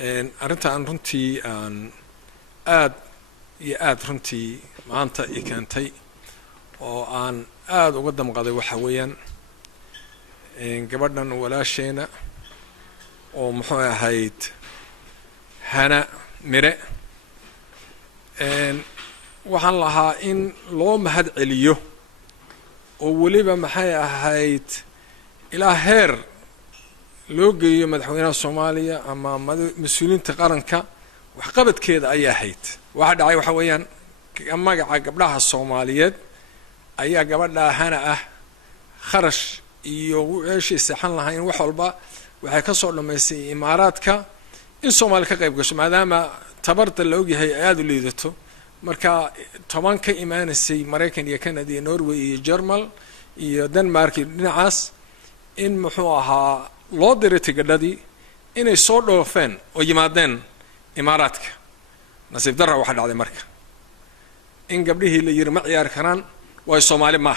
arrintan runtii aan aad iyo aad runtii maanta i keentay oo aan aad uga damqaday waxa weeyaan gabadhan walaasheena oo muxuu ahayd hana mire waxaan lahaa in loo mahad celiyo oo weliba maxay ahayd ilaa heer loo geeyo madaxweynaha Soomaaliya ama mas'uuliyiinta qaranka waxqabadkeeda ay ahayd waxa dhacay waxa weeyaan magaca gabdhaha Soomaaliyeed ayaa gabadha hana ah kharash iyo wixii saxan lahayn wax walba waxay ka soo dhameysay imaaraadka in Soomaaliya ka qayb gasho maadaama tabarta la ogyahay aad u liidato marka toban ka imaanaysay Mareykan iyo Canada iyo Norway iyo Germany iyo Denmark dhinacaas in muxuu ahaa loo diray tigidhadii inay soo dhoofeen oo yimaadeen imaaraadka nasiib darro waxa dhacday marka in gabdhihii la yiri ma ciyaar karaan way Soomaali ma